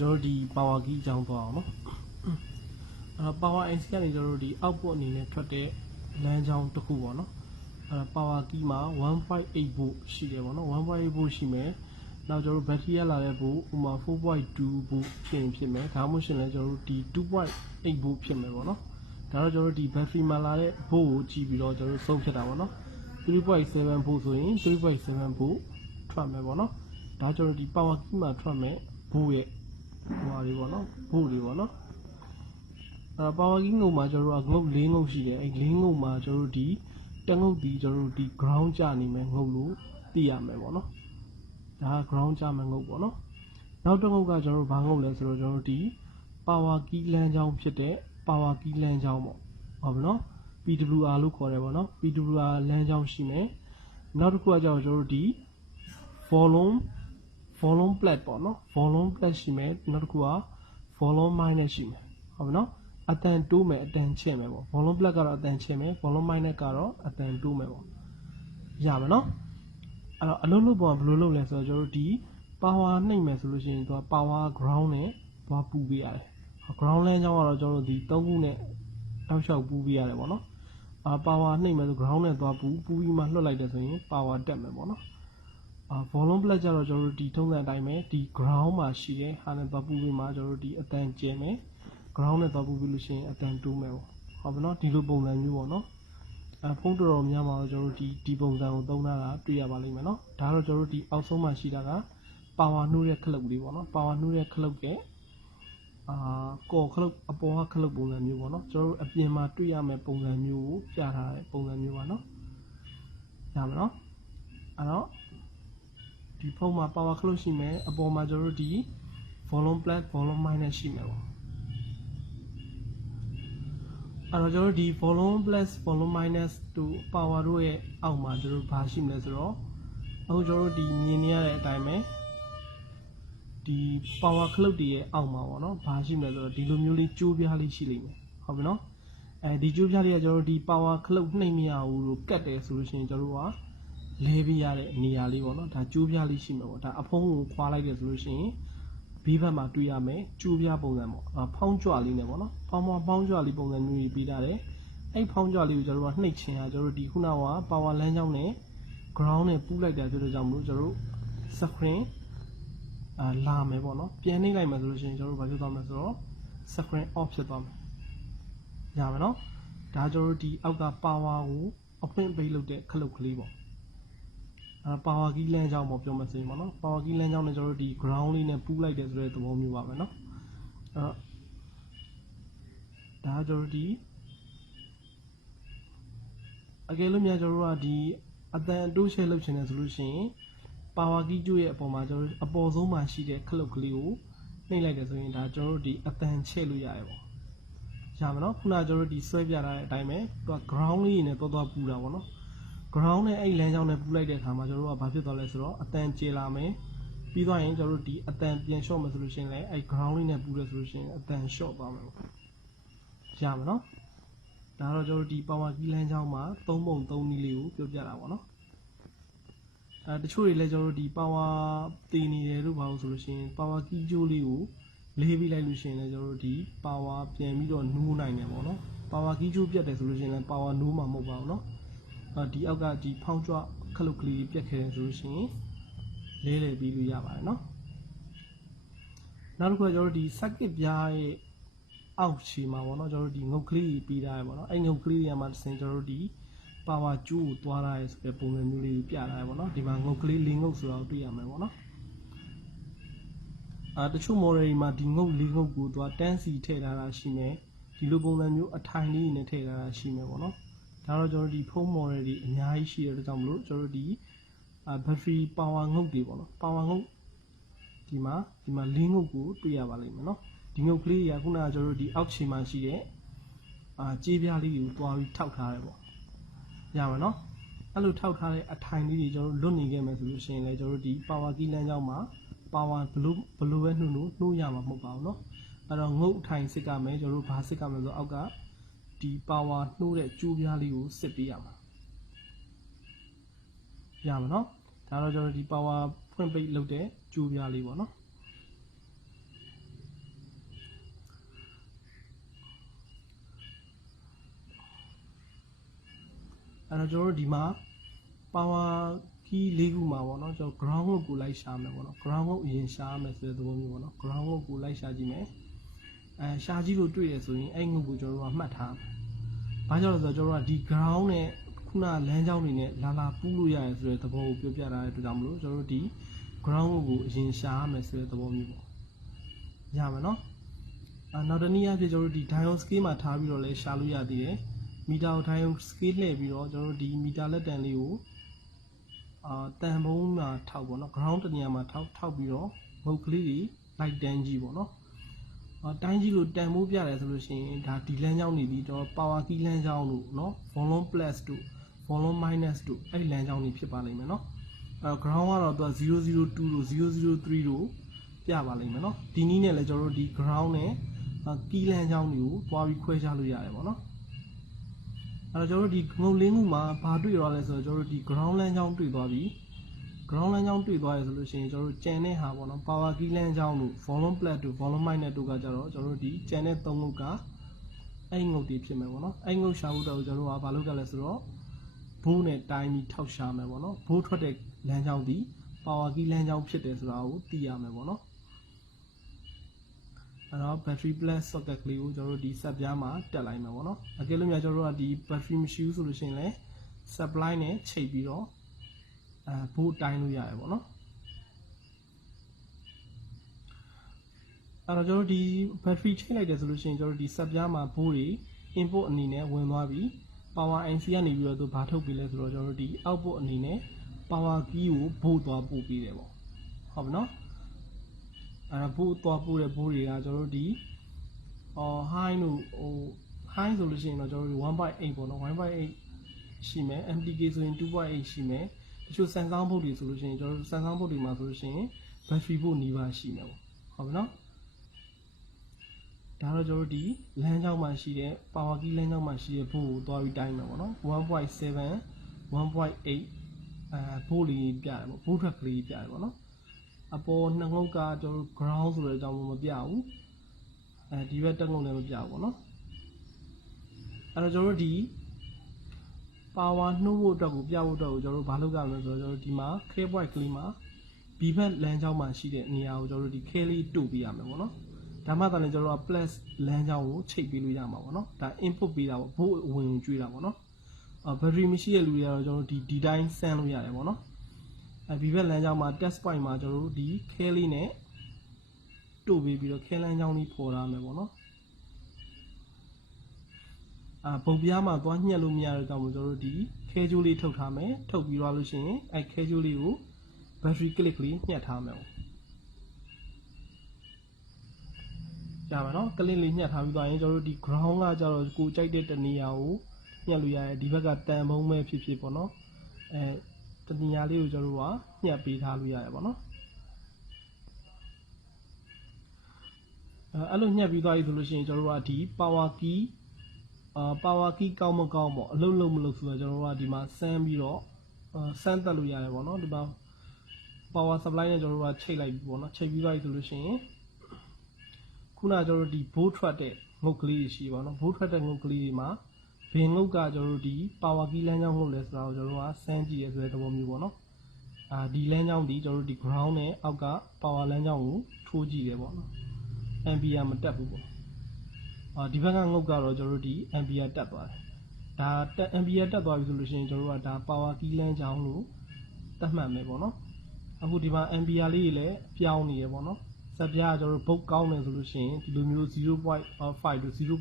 ကျွန်တော်ဒီ power key အကြောင်းသွားအောင်နော်power IC ကနေကျွန်တော်ဒီ output အနေနဲ့ထွက်တဲ့လမ်းကြောင်းတစ်ခုပေါ့နော်power key မှာ 1.8 volt ရှိတယ်ပေါ့နော်1.8 volt ရှိမယ်နောက်ကျွန်တော် battery ရလာတဲ့ volt ဥမာ 4.2 volt ဖြစ်မယ်ဒါမှမဟုတ်ရှင်လဲကျွန်တော်ဒီ 2.8 volt ဖြစ်မယ်ပေါ့နော်ဒါတော့ကျွန်တော်ဒီ battery မှာလာတဲ့ volt ကိုကြည့်ပြီးတော့ကျွန်တော်ဆုံးဖြတ်တာပေါ့နော် 3.7 volt ဆိုရင် 3.7 volt ထွက်မယ်ပေါ့နော်ဒါကျွန်တော်ဒီ power key မှာထွက်မယ် volt ရဲ့ဟိုတွေပေါ့နော် volt တွေပေါ့နော်power key ငုံမှာကျွန်တော်တို့ကငုတ်၄ငုတ်ရှိတယ်အဲ၄ငုတ်မှာကျွန်တော်တို့ဒီတငုတ်ဒီကျွန်တော်တို့ဒီ ground ကျနေမယ်ငုတ်လို့သိရမယ်ပေါ့နော်ဒါက ground ကျမယ်ငုတ်ပေါ့နော်နောက်တစ်ငုတ်ကကျွန်တော်တို့ဘာငုတ်လဲဆိုတော့ကျွန်တော်တို့ဒီ power key လမ်းကြောင်းဖြစ်တဲ့ power key လမ်းကြောင်းပေါ့ဟုတ်ပြီနော် PWR လို့ခေါ်တယ်ပေါ့နော် PWR လမ်းကြောင်းရှိမယ်နောက်တစ်ခုကကျွန်တော်တို့ဒီ volume plate ပေါ့နော် volume plate ရှိမယ်နောက်တစ်ခုက volume minus ရှိမယ်ဟုတ်ပြီနော်အတန်တိုးမယ်အတန်ချဲ့မယ်ပေါ့ volume plate ကတော့အတန်ချဲ့မယ် volume minus ကတော့အတန်တိုးမယ်ပေါ့ရမယ်နော်အဲ့တော့အလုံးလုံးပေါ်ဘယ်လိုလုပ်လဲဆိုတော့ကျွန်တော်တို့ဒီ power နှိမ့်မယ်ဆိုလို့ရှိရင်သူက power ground နဲ့သွားပူပေးရတယ် ground လမ်းကြောင်းကတော့ကျွန်တော်တို့ဒီ3ခုနဲ့တောက်လျှောက်ပူပေးရတယ်ပေါ့နော်power နှိမ့်မယ်ဆို ground နဲ့သွားပူပြီးမှလွှတ်လိုက်တယ်ဆိုရင် power တက်မယ်ပေါ့နော်volume plate ကျတော့ကျွန်တော်တို့ဒီထုံးစံအတိုင်းပဲဒီ ground မှာရှိတဲ့ဟာနဲ့သွားပူပြီးမှကျွန်တော်တို့ဒီအတန်ကျဲမယ် ground နဲ့သွားပူပြီးလို့ရှိရင်အတန်တိုးမယ်ပေါ့ဟုတ်ပြီနော်ဒီလိုပုံစံမျိုးပေါ့နော်ဖုန်းတော်များမှာကျွန်တော်တို့ဒီပုံစံကိုသုံးတာတွေ့ရပါလိမ့်မယ်နော်ဒါတော့ကျွန်တော်တို့ဒီအောက်ဆုံးမှာရှိတာက power နှိုးတဲ့ခလုတ်လေးပေါ့နော် power နှိုးတဲ့ခလုတ်ရဲ့ကော်ခလုတ်အပေါ်ကခလုတ်ပုံစံမျိုးပေါ့နော်ကျွန်တော်တို့အပြင်မှာတွေ့ရမယ့်ပုံစံမျိုးကိုပြထားတဲ့ပုံစံမျိုးပါနော်ရမယ်နော်အဲ့တော့ဒီဖုန်းမှာ power ခလုတ်ရှိမယ်အပေါ်မှာကျွန်တော်တို့ဒီ volume plus volume minus ရှိမယ်ပေါ့အဲ့တော့ကျွန်တော်တို့ဒီ volume plus volume minus တို့ power တို့ရဲ့အောက်မှာကျွန်တော်တို့ဘာရှိမလဲဆိုတော့အခုကျွန်တော်တို့ဒီမြင်နေရတဲ့အတိုင်းပဲဒီ power ခလုတ်တွေရဲ့အောက်မှာပေါ့နော်ဘာရှိမလဲဆိုတော့ဒီလိုမျိုးလေးကျိုးပြားလေးရှိလိမ့်မယ်ဟုတ်ပြီနော်ဒီကျိုးပြားလေးကကျွန်တော်တို့ဒီ power ခလုတ်နှိမ့်မရဘူးလို့ကတ်တယ်ဆိုလို့ရှိရင်ကျွန်တော်တို့ကလဲပေးရတဲ့နေရာလေးပေါ့နော်ဒါကျိုးပြားလေးရှိမယ်ပေါ့ဒါအဖုံးကိုခွာလိုက်တယ်ဆိုလို့ရှိရင်ဘေးဘက်မှာတွေ့ရမယ်ကျိုးပြားပုံစံပေါ့ဖောင်းကြွလေးနဲ့ပေါ့နော်ဖောင်းကြွလေးပုံစံမျိုးကြီးပေးထားတယ်အဲ့ဖောင်းကြွလေးကိုကျွန်တော်တို့ကနှိပ်ချင်တာကျွန်တော်တို့ဒီခုနက power လမ်းကြောင်းနဲ့ ground နဲ့ပူးလိုက်တာဆိုတော့ကြောင့်မလို့ကျွန်တော်တို့ screen လာမယ်ပေါ့နော်ပြန်နှိပ်လိုက်မယ်ဆိုလို့ရှိရင်ကျွန်တော်တို့ဘာဖြစ်သွားမလဲဆိုတော့ screen off ဖြစ်သွားမယ်ရမယ်နော်ဒါကျွန်တော်တို့ဒီအောက်က power ကိုအဖွင့်ပိတ်လုပ်တဲ့ခလုတ်ကလေးပေါ့power key လမ်းကြောင်းပေါ့ပြောမှဆိုရင်ပေါ့နော် power key လမ်းကြောင်းနဲ့ကျွန်တော်တို့ဒီ ground လေးနဲ့ပူးလိုက်တယ်ဆိုတဲ့သဘောမျိုးပါပဲเนาะဒါကျွန်တော်တို့ဒီအကယ်လို့များကျွန်တော်တို့ကဒီအတန်တိုးရှဲလုပ်ချင်တယ်ဆိုလို့ရှိရင် power key ကျိုးရဲ့အပေါ်မှာကျွန်တော်တို့အပေါ်ဆုံးမှာရှိတဲ့ခလုတ်ကလေးကိုနှိပ်လိုက်တယ်ဆိုရင်ဒါကျွန်တော်တို့ဒီအတန်ချဲ့လို့ရတယ်ပေါ့ရမယ်เนาะခုနကကျွန်တော်တို့ဒီဆွဲပြထားတဲ့အတိုင်းပဲသူက ground လေးနဲ့သွားပူတာပေါ့เนาะground နဲ့အဲ့လမ်းကြောင်းနဲ့ပူလိုက်တဲ့အခါမှာကျွန်တော်တို့ကဘာဖြစ်သွားလဲဆိုတော့အတန်ကျေလာမယ်ပြီးသွားရင်ကျွန်တော်တို့ဒီအတန်ပြန် short မယ်ဆိုလို့ရှိရင်လည်းအဲ့ ground လေးနဲ့ပူတယ်ဆိုလို့ရှိရင်အတန် short သွားမယ်ပေါ့ရမယ်နော်ဒါတော့ကျွန်တော်တို့ဒီ power key လမ်းကြောင်းမှာ3ပုံ3နည်းလေးကိုပြောပြတာပေါ့နော်တချို့တွေလည်းကျွန်တော်တို့ဒီ power တည်နေတယ်လို့ဘာလို့ဆိုလို့ရှိရင် power key ကြိုးလေးကိုလေးပြီးလိုက်လို့ရှိရင်လည်းကျွန်တော်တို့ဒီ power ပြန်ပြီးတော့နှိုးနိုင်တယ်ပေါ့နော် power key ကြိုးပြတ်တယ်ဆိုလို့ရှိရင်လည်း power နှိုးမှာမဟုတ်ပါဘူးနော်ဒီအောက်ကဒီဖောင်းကြွခလုတ်ကလေးပြတ်ခဲ့တယ်ဆိုလို့ရှိရင်လဲလှယ်ပြီးလို့ရပါတယ်เนาะနောက်တစ်ခုကကျွန်တော်တို့ဒီ circuit ပြားရဲ့အောက်ခြေမှာပေါ့เนาะကျွန်တော်တို့ဒီငုတ်ကလေးပြီးထားရပေါ့เนาะအဲ့ငုတ်ကလေးတွေမှာတစ်ဆင့်ကျွန်တော်တို့ဒီ power ကျိုးကိုသွားထားရဲဆိုတဲ့ပုံစံမျိုးလေးပြထားရပေါ့เนาะဒီမှာငုတ်ကလေး၄ငုတ်ဆိုတော့တွေ့ရမယ်ပေါ့เนาะတချို့ model တွေမှာဒီငုတ်၄ငုတ်ကိုသွားတန်းစီထည့်ထားတာရှိမယ်ဒီလိုပုံစံမျိုးအထိုင်လေးနဲ့ထည့်ထားတာရှိမယ်ပေါ့เนาะဒါတော့ကျွန်တော်ဒီဖုန်း model တွေအများကြီးရှိတဲ့အတွက်ကြောင့်မလို့ကျွန်တော်တို့ဒီ battery power ငုတ်တွေပေါ့နော် power ငုတ်ဒီမှာ၄ငုတ်ကိုတွေ့ရပါလိမ့်မယ်နော်ဒီငုတ်ကလေးတွေကခုနကကျွန်တော်တို့ဒီအောက်ခြေမှာရှိတဲ့ကြေးပြားလေးတွေကိုတွားပြီးထောက်ထားတယ်ပေါ့ရမယ်နော်အဲ့လိုထောက်ထားတဲ့အထိုင်လေးတွေကျွန်တော်တို့လွတ်နေခဲ့မယ်ဆိုလို့ရှိရင်လည်းကျွန်တော်တို့ဒီ power key လမ်းကြောင်းမှာ power ဘလို့ပဲနှိုးရမှာမဟုတ်ပါဘူးနော်အဲ့တော့ငုတ်အထိုင်စစ်ကမယ်ကျွန်တော်တို့ဘာစစ်ကမယ်ဆိုအောက်ကဒီ power နှိုးတဲ့ကျိုးပြားလေးကိုစစ်ပေးရမှာရမှာနော်ဒါတော့ကျွန်တော်ဒီ power ဖွင့်ပိတ်လုပ်တဲ့ကျိုးပြားလေးပေါ့နော် အဲ့တော့ကျွန်တော်တို့ဒီမှာ power key ၄ခုမှာပေါ့နော်ကျွန်တော် ground ကိုလိုက်ရှာမယ်ပေါ့နော် ground ကိုအရင်ရှာရမယ်ဆိုတဲ့သဘောမျိုးပေါ့နော် ground ကိုလိုက်ရှာကြည့်မယ်ရှာကြည့်လို့တွေ့ရဆိုရင်အဲ့ငုတ်ကိုကျွန်တော်တို့ကမှတ်ထားမယ်။ဘာကြောင့်လဲဆိုတော့ကျွန်တော်တို့ကဒီ ground နဲ့ခုနလမ်းကြောင်းတွေနဲ့လာပူးလို့ရတယ်ဆိုတဲ့သဘောကိုပြောပြထားတဲ့အတွက်ကြောင့်မလို့ကျွန်တော်တို့ဒီ ground ကိုအရင်ရှာရမယ်ဆိုတဲ့သဘောမျိုးပေါ့။ရမယ်နော်။နောက်တစ်နည်းအားဖြင့်ကျွန်တော်တို့ဒီ diode scale မှာထားပြီးတော့လည်းရှာလို့ရသေးတယ်။မီတာကို diode scale လှည့်ပြီးတော့ကျွန်တော်တို့ဒီမီတာလက်တန်လေးကိုတန်ဖုံးမှာထောက်ပေါ့နော် ground တနေရာမှာထောက်ပြီးတော့ငုတ်ကလေးတွေလိုက်တန်းကြီးပေါ့နော်တိုင်းကြီးလို့တန်ဖိုးပြတယ်ဆိုလို့ရှိရင်ဒါဒီလမ်းကြောင်းနေပြီးတော့ power key လမ်းကြောင်းလို့เนาะ volume plus တို့ volume minus တို့အဲ့ဒီလမ်းကြောင်းတွေဖြစ်ပါလိမ့်မယ်เนาะအဲ့တော့ ground ကတော့သူက002တို့003တို့ပြပါလိမ့်မယ်เนาะဒီနည်းနဲ့လည်းကျွန်တော်တို့ဒီ ground နဲ့ key လမ်းကြောင်းတွေကိုတွားပြီးခွဲခြားလို့ရတယ်ပေါ့เนาะအဲ့တော့ကျွန်တော်တို့ဒီငုတ်လေးမှုမှာဘာတွေ့ရလဲဆိုတော့ကျွန်တော်တို့ဒီ ground လမ်းကြောင်းတွေ့သွားပြီground လမ်းကြောင်းတွေ့သွားရဆိုလို့ရှိရင်ကျွန်တော်တို့ကျန်တဲ့ဟာပေါ့နော် power key လမ်းကြောင်းတို့ volume plus တို့ volume minus တို့ကကြတော့ကျွန်တော်တို့ဒီကျန်တဲ့၃ငုတ်ကအဲ့ငုတ်တွေဖြစ်မယ်ပေါ့နော်အဲ့ငုတ်ရှာဖို့တော့ကျွန်တော်တို့ကဘာလုပ်ကြလဲဆိုတော့ဘိုးနဲ့တိုင်းပြီးထောက်ရှာမယ်ပေါ့နော်ဘိုးထွက်တဲ့လမ်းကြောင်းဒီ power key လမ်းကြောင်းဖြစ်တယ်ဆိုတာကိုသိရမယ်ပေါ့နော်အဲ့တော့ battery plus socket ကလေးကိုကျွန်တော်တို့ဒီ set ပြားမှာတက်လိုက်မယ်ပေါ့နော်အကယ်လို့များကျွန်တော်တို့ကဒီ battery မရှိဘူးဆိုလို့ရှိရင်လည်း supply နဲ့ချိန်ပြီးတော့ဘိုးတိုင်းလို့ရတယ်ပေါ့နော်အဲ့တော့ကျွန်တော်ဒီ battery ချိန်လိုက်တယ်ဆိုလို့ရှိရင်ကျွန်တော်ဒီ set ပြားမှာဘိုးတွေ input အနေနဲ့ဝင်သွားပြီး power IC ကနေပြီးတော့သူဘာထုတ်ပေးလဲဆိုတော့ကျွန်တော်ဒီ output အနေနဲ့ power key ကိုဘိုးသွားပို့ပေးတယ်ပေါ့ဟုတ်ပြီနော်အဲ့တော့ဘိုးသွားပို့တဲ့ဘိုးတွေကကျွန်တော်ဒီhigh တို့high ဆိုလို့ရှိရင်တော့ကျွန်တော်ဒီ 1.8 ပေါ့နော် 1.8 ရှိမယ် MTK ဆိုရင် 2.8 ရှိမယ်တချို့စံကောင်းဘုတ်တွေဆိုလို့ရှိရင်ကျွန်တော်တို့စံကောင်းဘုတ်တွေမှာဆိုလို့ရှိရင် battery ဘုတ်နီးပါးရှိမယ်ပေါ့ဟုတ်ပြီနော်ဒါတော့ကျွန်တော်တို့ဒီလမ်းကြောင်းမှာရှိတဲ့ power key လမ်းကြောင်းမှာရှိတဲ့ဘိုးကိုသွားပြီးတိုင်းမယ်ပေါ့နော် 1.7 1.8 ဘိုးလေးပြတယ်ပေါ့ဘိုးထွက်ကလေးပြတယ်ပေါ့နော်အပေါ်နှစ်ငုတ်ကကျွန်တော်တို့ ground ဆိုတဲ့အကြောင်းမပြဘူးဒီဘက်တက်ငုတ်လည်းမပြဘူးပေါ့နော်အဲ့တော့ကျွန်တော်တို့ဒီ power နှိုးဖို့အတွက်ကိုပြဖို့အတွက်ကိုကျွန်တော်တို့ဘာလုပ်ကြမလဲဆိုတော့ကျွန်တော်တို့ဒီမှာ cable point ကလေးမှာ B ဘက်လမ်းကြောင်းမှာရှိတဲ့နေရာကိုကျွန်တော်တို့ဒီ cable လေးတို့ပေးရမယ်ပေါ့နော်ဒါမှသာလည်းကျွန်တော်တို့က plus လမ်းကြောင်းကိုချိန်ပေးလို့ရမှာပေါ့နော်ဒါ input ပေးတာပေါ့ဘို့ဝင်ကျွေးတာပေါ့နော်battery မရှိတဲ့လူတွေကတော့ကျွန်တော်တို့ဒီတိုင်းဆန်းလို့ရတယ်ပေါ့နော်B ဘက်လမ်းကြောင်းမှာ test point မှာကျွန်တော်တို့ဒီ cable လေးနဲ့တို့ပေးပြီးတော့ cable လမ်းကြောင်းလေးပေါ်ထားမယ်ပေါ့နော်ပုံပြားမှာသွားညှက်လို့မရတဲ့ကြောင့်မို့ကျွန်တော်တို့ဒီခဲကျိုးလေးထုတ်ထားမယ်ထုတ်ပြီးသွားလို့ရှိရင်အဲခဲကျိုးလေးကို battery clip လေးညှက်ထားမယ်ပေါ့ကြာပါနော်ကလစ်လေးညှက်ထားပြီးသွားရင်ကျွန်တော်တို့ဒီ ground ကကြတော့ကိုကြိုက်တဲ့တနေရာကိုညှက်လို့ရတယ်ဒီဘက်ကတန်ဖုံးပဲဖြစ်ဖြစ်ပေါ့နော်တနေရာလေးကိုကျွန်တော်တို့ကညှက်ပေးထားလို့ရတယ်ပေါ့နော်အဲ့လိုညှက်ပြီးသွားပြီဆိုလို့ရှိရင်ကျွန်တော်တို့ကဒီ power key power key ကောင်းမကောင်းပေါ့အလုံးလုံးမလို့ဆိုတော့ကျွန်တော်တို့ကဒီမှာစမ်းပြီးတော့စမ်းတက်လို့ရတယ်ပေါ့နော်ဒီမှာ power supply နဲ့ကျွန်တော်တို့ကချိန်လိုက်ပြီပေါ့နော်ချိန်ပြီးသွားပြီဆိုလို့ရှိရင်ခုနကကျွန်တော်တို့ဒီဘိုးထွက်တဲ့ငုတ်ကလေးတွေရှိပါတော့ဘိုးထွက်တဲ့ငုတ်ကလေးတွေမှာဘင်ငုတ်ကကျွန်တော်တို့ဒီ power key လမ်းကြောင်းငုတ်လဲဆိုတာကိုကျွန်တော်တို့ကစမ်းကြည့်ရဆိုတဲ့သဘောမျိုးပေါ့နော်ဒီလမ်းကြောင်းဒီကျွန်တော်တို့ဒီ ground နဲ့အောက်က power လမ်းကြောင်းကိုထိုးကြည့်ရပေါ့နော် ampere မတက်ဘူးပေါ့ဒီဘက်ကငုတ်ကတော့ကျွန်တော်တို့ဒီ ampere တက်သွားတယ်ဒါ ampere တက်သွားပြီဆိုလို့ရှိရင်ကျွန်တော်တို့ကဒါ power key လမ်းကြောင်းလို့သတ်မှတ်မယ်ပေါ့နော်အခုဒီမှာ ampere လေးတွေလည်းပြောင်းနေရပေါ့နော်စက်ပြားကကျွန်တော်တို့ဘုတ်ကောင်းတယ်ဆိုလို့ရှိရင်ဒီလိုမျိုး 0.5 တို့ 0.4 တို့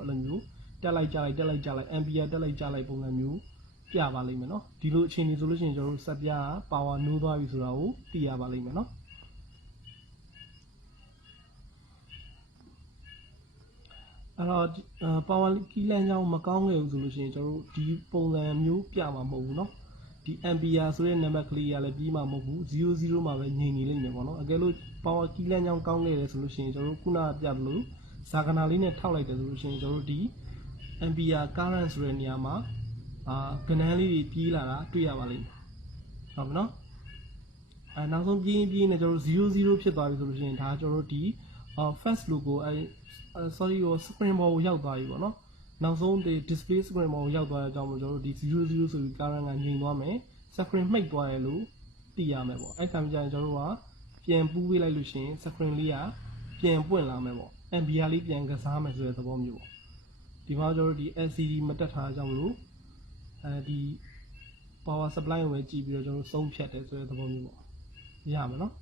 အဲ့လိုမျိုးတက်လိုက်ကြလိုက်တက်လိုက်ကြလိုက် ampere တက်လိုက်ကြလိုက်ပုံစံမျိုးပြပါလိမ့်မယ်နော်ဒီလိုအခြေအနေဆိုလို့ရှိရင်ကျွန်တော်တို့စက်ပြားက power နိုးသွားပြီဆိုတာကိုသိရပါလိမ့်မယ်နော်အဲ့တော့power key လမ်းကြောင်းမကောင်းခဲ့ဘူးဆိုလို့ရှိရင်ကျွန်တော်တို့ဒီပုံစံမျိုးပြမှာမဟုတ်ဘူးเนาะဒီ ampere ဆိုတဲ့ number ကလေးကလည်းပြီးမှာမဟုတ်ဘူး00မှာပဲငြိမ်နေလိမ့်မယ်ပေါ့နော်အကယ်လို့ power key လမ်းကြောင်းကောင်းခဲ့တယ်ဆိုလို့ရှိရင်ကျွန်တော်တို့ခုနကပြသလိုဇာကနာလေးနဲ့ထောက်လိုက်တယ်ဆိုလို့ရှိရင်ကျွန်တော်တို့ဒီ ampere current ဆိုတဲ့နေရာမှာကဏ္ဍလေးတွေပြေးလာတာတွေ့ရပါလိမ့်မယ်ဟုတ်ပြီနော်နောက်ဆုံးပြေးနေကျွန်တော်တို့00ဖြစ်သွားပြီဆိုလို့ရှိရင်ဒါကျွန်တော်တို့ဒီ first logo sorry spring ball ကိုရောက်သွားပြီပေါ့နော် နောက်ဆုံးဒီ display screen မှာရောက်သွားတဲ့အကြောင်းမို့ကျွန်တော်တို့ဒီ00ဆိုပြီး current ကငြိမ်သွားမယ် screen မှိတ်သွားတယ်လို့သိရမယ်ပေါ့အဲ့ခါကျရင်ကျွန်တော်တို့ကပြန်ပူးပေးလိုက်လို့ရှိရင် screen လေးကပြန်ပွင့်လာမယ်ပေါ့ MBR လေးပြန်ကစားမယ်ဆိုတဲ့သဘောမျိုးပေါ့ဒီမှာကျွန်တော်တို့ဒီ LCD မတက်ထားကြလို့ဒီ power supply ကိုပဲကြည့်ပြီးတော့ကျွန်တော်တို့သုံးဖြတ်တယ်ဆိုတဲ့သဘောမျိုးပေါ့ရမယ်နော်